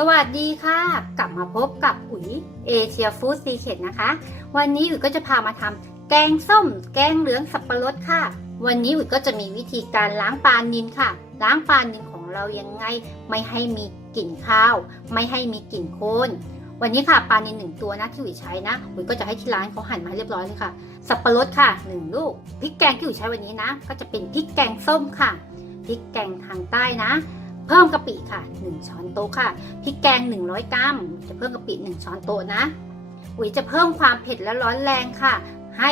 สวัสดีค่ะ กลับมาพบกับอุ๋ยเอเชียฟู้ดซีเคทนะคะ วันนี้อุ๋ยก็จะพามาทำแกงส้ม แกงเหลืองสับปะรดค่ะ วันนี้อุ๋ยก็จะมีวิธีการล้างปลานินค่ะ ล้างปลานินของเรายังไง ไม่ให้มีกลิ่นข้าว ไม่ให้มีกลิ่นโคลนวันนี้ค่ะปลานินหนึ่งตัวนะที่อุ๋ยใช้นะอุ๋ยก็จะให้ที่ร้านเขาหั่นมาเรียบร้อยเลยค่ะ สับปะรดค่ะหนึ่งลูกพริกแกงที่อุ๋ยใช้วันนี้นะ ก็จะเป็นพริกแกงส้มค่ะพริกแกงทางใต้นะ เพิ่มกะปิค่ะ 1 ช้อนโต๊ะค่ะพริกแกง 100 กรัม จะเพิ่มกะปิ 1 ช้อนโต๊ะนะอุ๋ยจะเพิ่มความเผ็ดและร้อนแรงค่ะ ให้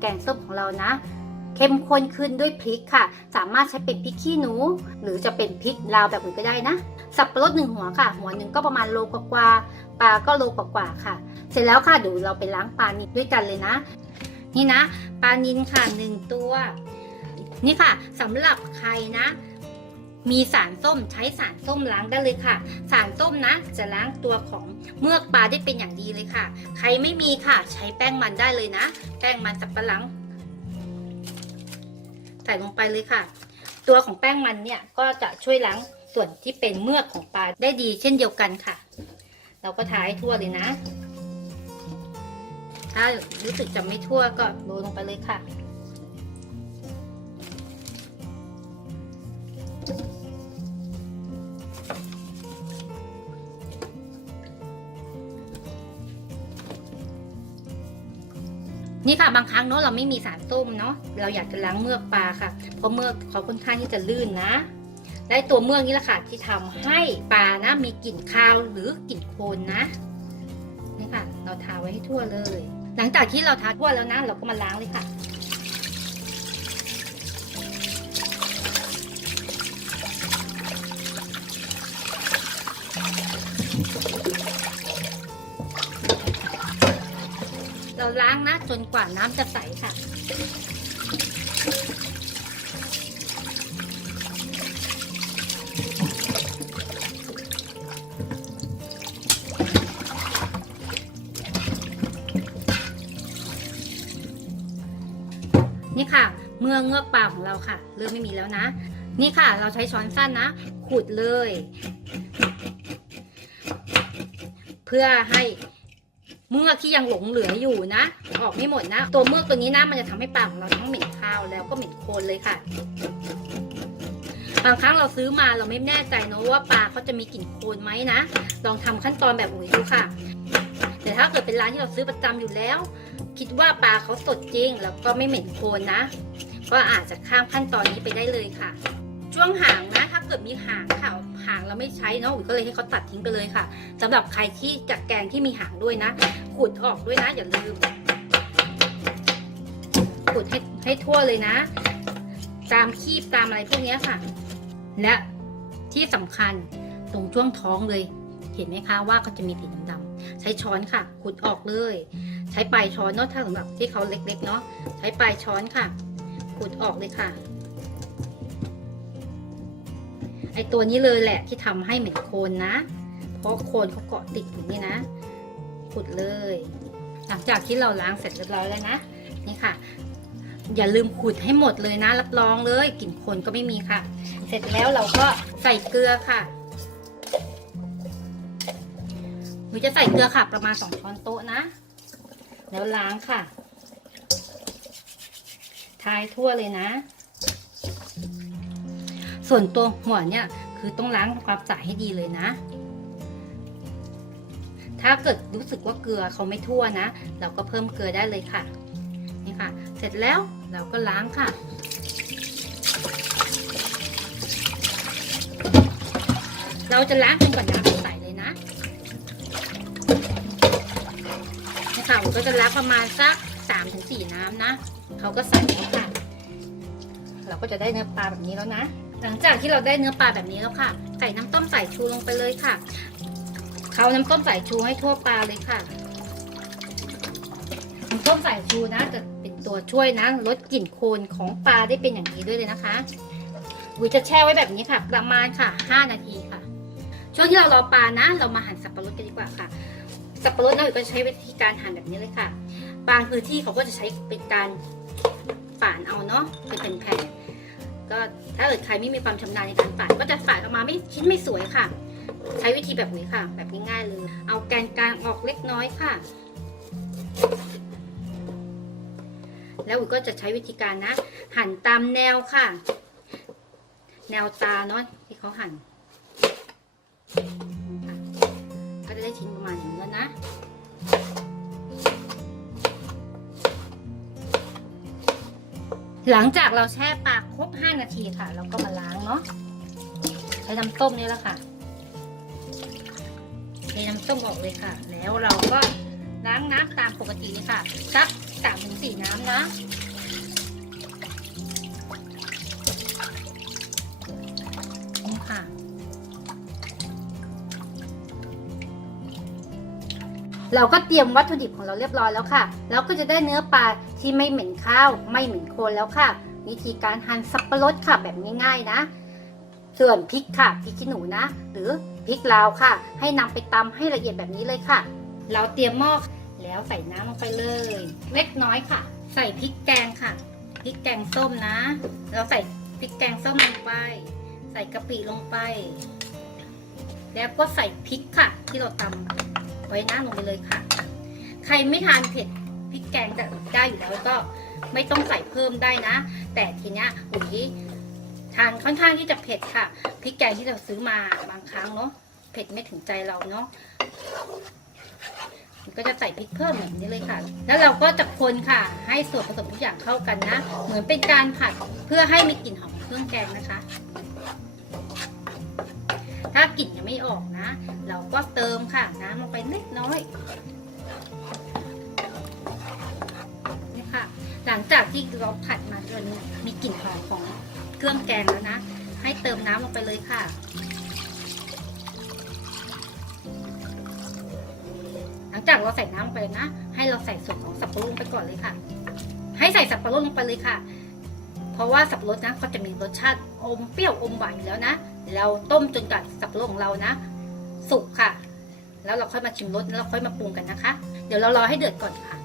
แกงส้มของเรานะ เข้มข้นขึ้นด้วยพริกค่ะ สามารถใช้เป็นพริกขี้หนู หรือจะเป็นพริกลาวแบบอื่นก็ได้นะ สับปะรดหนึ่งหัวค่ะ หัวหนึ่งก็ประมาณโลกว่าปลาก็โลกว่าค่ะ เสร็จแล้วค่ะเดูเราไปล้างปลานิลด้วยกันเลยนะ นี่นะ ปลานิลค่ะหนึ่งตัว นี่ค่ะสำหรับใครนะ มีสารส้มใช้สารส้มล้างได้เลยค่ะ สารส้มนะ จะล้างตัวของเมือกปลาได้เป็นอย่างดีเลยค่ะ ใครไม่มีค่ะ ใช้แป้งมันได้เลยนะ แป้งมันสับปะหลังใส่ลงไปเลยค่ะ ตัวของแป้งมันเนี่ยก็จะช่วยล้างส่วนที่เป็นเมือกของปลาได้ดีเช่นเดียวกันค่ะ เราก็ทาให้ทั่วเลยนะ ถ้ารู้สึกจะไม่ทั่วก็โรยลงไปเลยค่ะ นี่ค่ะบางครั้งเนาะเราไม่มีสารส้มเนาะเราอยากจะล้างเมือกปลาค่ะ เพราะเมือกเขาค่อนข้างที่จะลื่นนะได้ตัวเมือกนี่แหละค่ะที่ทำให้ปลานะมีกลิ่นคาวหรือกลิ่นโคลนนะนี่ค่ะเราทาไว้ให้ทั่วเลย หลังจากที่เราทาทั่วแล้วนะเราก็มาล้างเลยค่ะ เราล้างนะจนกว่าน้ำจะใสค่ะนี่ค่ะ เมื่อเงือกปลาของเราค่ะ เริ่มไม่มีแล้วนะ นี่ค่ะ เราใช้ช้อนสั้นนะขูดเลย เพื่อให้ เมือกที่ยังหลงเหลืออยู่นะ ออกไม่หมดนะ ตัวเมือกตัวนี้นะมันจะทำให้ปลาของเราทั้งเหม็นคาวแล้วก็เหม็นโคลนเลยค่ะ บางครั้งเราซื้อมาเราไม่แน่ใจเนอะว่าปลาเขาจะมีกลิ่นโคลนไหมนะ ลองทำขั้นตอนแบบอุ๋ยดูค่ะ แต่ถ้าเกิดเป็นร้านที่เราซื้อประจำอยู่แล้ว คิดว่าปลาเขาสดจริง แล้วก็ไม่เหม็นโคลนนะ ก็อาจจะข้ามขั้นตอนนี้ไปได้เลยค่ะ ช่วงหางนะ ถ้าเกิดมีหางค่ะ หางเราไม่ใช้เนาะอุ๋ยก็เลยให้เขาตัดทิ้งไปเลยค่ะสำหรับใครที่จะแกงที่มีหางด้วยนะขูดออกด้วยนะอย่าลืมขูดให้ให้ทั่วเลยนะ ตามคีบตามอะไรพวกนี้ค่ะ และที่สำคัญตรงช่วงท้องเลย เห็นไหมคะว่าเขาจะมีสีดำๆใช้ช้อนค่ะขูดออกเลย ใช้ปลายช้อนเนาะถ้าสำหรับที่เขาเล็กๆเนาะใช้ปลายช้อนค่ะขูดออกเลยค่ะ ตัวนี้เลยแหละที่ทำให้เหม็นโคลนนะ เพราะโคลนเขาเกาะติดอยู่นี่นะขูดเลย หลังจากที่เราล้างเสร็จเรียบร้อยแล้วนะ นี่ค่ะ อย่าลืมขูดให้หมดเลยนะ รับรองเลยกลิ่นโคลนก็ไม่มีค่ะ เสร็จแล้วเราก็ใส่เกลือค่ะหนูจะใส่เกลือค่ะประมาณสองช้อนโต๊ะนะ แล้วล้างค่ะ ทายทั่วเลยนะ ส่วนตัวหัวเนี่ยคือต้องล้างความสะอาดให้ดีเลยนะ ถ้าเกิดรู้สึกว่าเกลือเขาไม่ทั่วนะ เราก็เพิ่มเกลือได้เลยค่ะ นี่ค่ะ เสร็จแล้วเราก็ล้างค่ะเราจะล้างจนกว่าน้ำใสเลยนะนี่ค่ะผมก็จะล้างประมาณสักสามถึงสี่น้ำนะ เขาก็ใส่แล้วค่ะ เราก็จะได้เนื้อปลาแบบนี้แล้วนะ หลังจากที่เราได้เนื้อปลาแบบนี้แล้วค่ะ ใส่น้ำต้มสายชูลงไปเลยค่ะเขาน้ำต้มสายชูให้ทั่วปลาเลยค่ะน้ำต้มสายชูนะจะเป็นตัวช่วยนะลดกลิ่นโคลนของปลาได้เป็นอย่างดีด้วยเลยนะคะวิจะแช่ไว้แบบนี้ค่ะ ประมาณค่ะ 5 นาทีค่ะ ช่วงที่เรารอปลานะ เรามาหั่นสับปะรดกันดีกว่าค่ะ สับปะรดเราก็ใช้วิธีการหั่นแบบนี้เลยค่ะ บางพื้นที่เขาก็จะใช้เป็นการฝานเอาเนาะเป็นแผ่น ก็ถ้าเกิดใครไม่มีความชำนาญในการฝานก็จะฝานออกมาไม่ชิ้นไม่สวยค่ะ ใช้วิธีแบบนี้ค่ะ แบบง่ายๆเลยเอาแกนกลางออกเล็กน้อยค่ะ แล้วอุ๋ยก็จะใช้วิธีการนะ หั่นตามแนวค่ะ แนวตาเนาะที่เขาหั่นค่ะก็จะได้ชิ้นประมาณอย่างนี้แล้วนะ หลังจากเราแช่ปลาครบ 5 นาทีค่ะ เราก็มาล้างเนาะใช้น้ำต้มนี่แหละค่ะเทน้ำต้มออกเลยค่ะ แล้วเราก็ล้างน้ำตามปกติเลยค่ะสักสามถึงสี่น้ำนะ เราก็เตรียมวัตถุดิบของเราเรียบร้อยแล้วค่ะแล้วก็จะได้เนื้อปลาที่ไม่เหม็นข้าว ไม่เหม็นโคลนแล้วค่ะ วิธีการหั่นสับปะรดค่ะแบบง่าย ๆนะ ส่วนพริกค่ะพริกขี้หนูนะ หรือพริกลาวค่ะ ให้นำไปตำให้ละเอียดแบบนี้เลยค่ะ เราเตรียมหม้อแล้วใส่น้ำลงไปเลย เล็กน้อยค่ะ ใส่พริกแกงค่ะพริกแกงส้มนะ เราใส่พริกแกงส้มลงไป ใส่กะปิลงไป แล้วก็ใส่พริกค่ะ ที่เราตำ ไว้หน้าลงไปเลยค่ะ ใครไม่ทานเผ็ดพริกแกงจะได้อยู่แล้วก็ไม่ต้องใส่เพิ่มได้นะ แต่ทีเนี้ยอุ๋ยทานค่อนข้างที่จะเผ็ดค่ะพริกแกงที่เราซื้อมาบางครั้งเนาะเผ็ดไม่ถึงใจเราเนาะก็จะใส่พริกเพิ่มแบบนี้เลยค่ะ แล้วเราก็จะคนค่ะ ให้ส่วนผสมทุกอย่างเข้ากันนะ เหมือนเป็นการผัดเพื่อให้มีกลิ่นหอมเครื่องแกงนะคะ ถ้ากลิ่นยังไม่ออกนะ เราก็เติมค่ะน้ำลงไปเล็กน้อยนี่ค่ะ หลังจากที่เราผัดมาจนมีกลิ่นหอมของเครื่องแกงแล้วนะ ให้เติมน้ำลงไปเลยค่ะหลังจากเราใส่น้ำลงไปนะ ให้เราใส่ส่วนของสับปะรดไปก่อนเลยค่ะ ให้ใส่สับปะรดลงไปเลยค่ะ เพราะว่าสับปะรดนะเขาจะมีรสชาติอมเปรี้ยวอมหวานอยู่แล้วนะ เราต้มจนกว่าสับปะรดของเรานะ สุกค่ะ แล้วเราค่อยมาชิมรสแล้วเราค่อยมาปรุงกันนะคะ เดี๋ยวเรารอให้เดือดก่อนค่ะ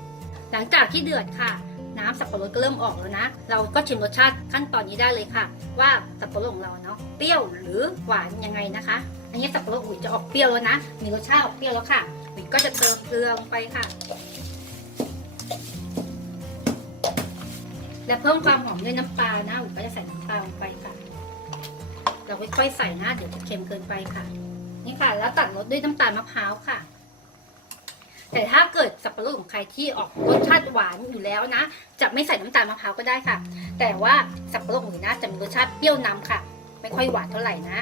หลังจากที่เดือดค่ะ น้ำสับปะรดก็เริ่มออกแล้วนะ เราก็ชิมรสชาติขั้นตอนนี้ได้เลยค่ะ ว่าสับปะรดของเราเนาะเปรี้ยวหรือหวานยังไงนะคะ อันนี้สับปะรดอุ๋ยจะออกเปรี้ยวแล้วนะ มีรสชาติออกเปรี้ยวแล้วค่ะอุ๋ยก็จะเติมเกลือลงไปค่ะ และเพิ่มความหอมด้วยน้ำปลานะอุ๋ยก็จะใส่น้ำปลาลงไปค่ะ เราค่อยๆใส่นะเดี๋ยวจะเค็มเกินไปค่ะ นี่ค่ะ แล้วตัดรสด้วยน้ำตาลมะพร้าวค่ะ แต่ถ้าเกิดสับปะรดของใครที่ออกรสชาติหวานอยู่แล้วนะ จะไม่ใส่น้ำตาลมะพร้าวก็ได้ค่ะ แต่ว่าสับปะรดของหนูนะจะมีรสชาติเปรี้ยวนำค่ะ ไม่ค่อยหวานเท่าไหร่นะ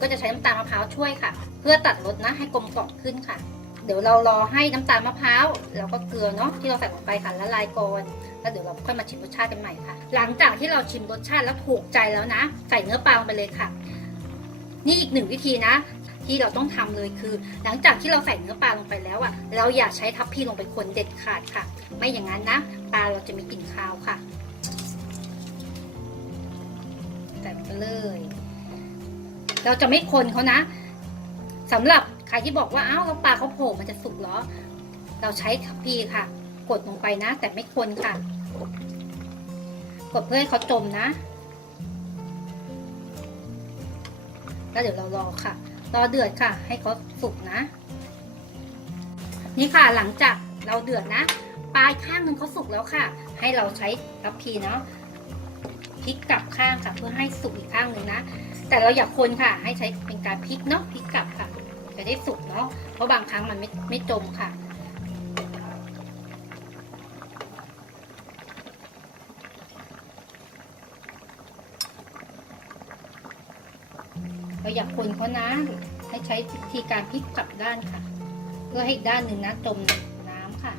ก็จะใช้น้ำตาลมะพร้าวช่วยค่ะ เพื่อตัดรสนะให้กลมกล่อมขึ้นค่ะเดี๋ยวเรารอให้น้ำตาลมะพร้าวแล้วก็เกลือเนาะที่เราใส่ลงไปค่ะละลายก่อนแล้วเดี๋ยวเราค่อยมาชิมรสชาติกันใหม่ค่ะ หลังจากที่เราชิมรสชาติแล้วถูกใจแล้วนะ ใส่เนื้อปลาลงไปเลยค่ะ นี่อีกหนึ่งวิธีนะ ที่เราต้องทำเลยคือ หลังจากที่เราใส่เนื้อปลาลงไปแล้วอะ เราอย่าใช้ทัพพีลงไปคนเด็ดขาดค่ะ ไม่อย่างนั้นนะปลาเราจะมีกลิ่นคาวค่ะใส่ไปเลย เราจะไม่คนเขานะสำหรับใครที่บอกว่าอ้าวแล้วปลาเขาโผล่มันจะสุกเหรอ เราใช้ทัพพีค่ะ กดลงไปนะ แต่ไม่คนค่ะ กดเพื่อให้เขาจมนะ เดี๋ยวเรารอค่ะ รอเดือดค่ะ ให้เขาสุกนะ นี่ค่ะหลังจากเราเดือดนะ ปลายข้างหนึ่งเขาสุกแล้วค่ะ ให้เราใช้ทัพพีเนาะพลิกกลับข้างค่ะเพื่อให้สุกอีกข้างหนึ่งนะ แต่เราอย่าคนค่ะ ให้ใช้เป็นการพลิกเนาะพลิกกลับค่ะ จะได้สุกเนาะเพราะบางครั้งมันไม่ไม่จมค่ะ เราอยากคนเขานะ ให้ใช้วิธีการพลิกกลับด้านค่ะ เพื่อให้อีกด้านหนึ่งนะจมน้ำค่ะ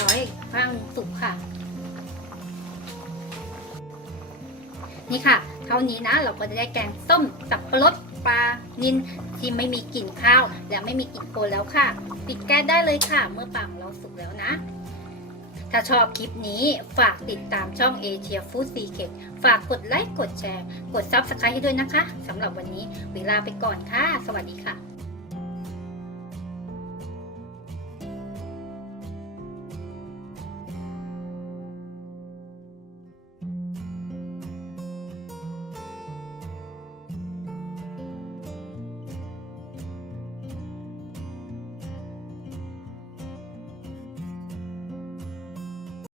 ร้อยข้างสุกค่ะ นี่ค่ะ เท่านี้นะเราก็จะได้แกงส้มสับปะรดปลานินที่ไม่มีกลิ่นข้าว และไม่มีกลิ่นโคลนแล้วค่ะ ปิดแก๊สได้เลยค่ะ เมื่อปลาของเราสุกแล้วนะ ถ้าชอบคลิปนี้ฝากติดตามช่อง Asia Food Secret ฝากกดไลค์ กดแชร์ กด Subscribe ให้ด้วยนะคะสำหรับวันนี้เวลาไปก่อนค่ะ สวัสดีค่ะ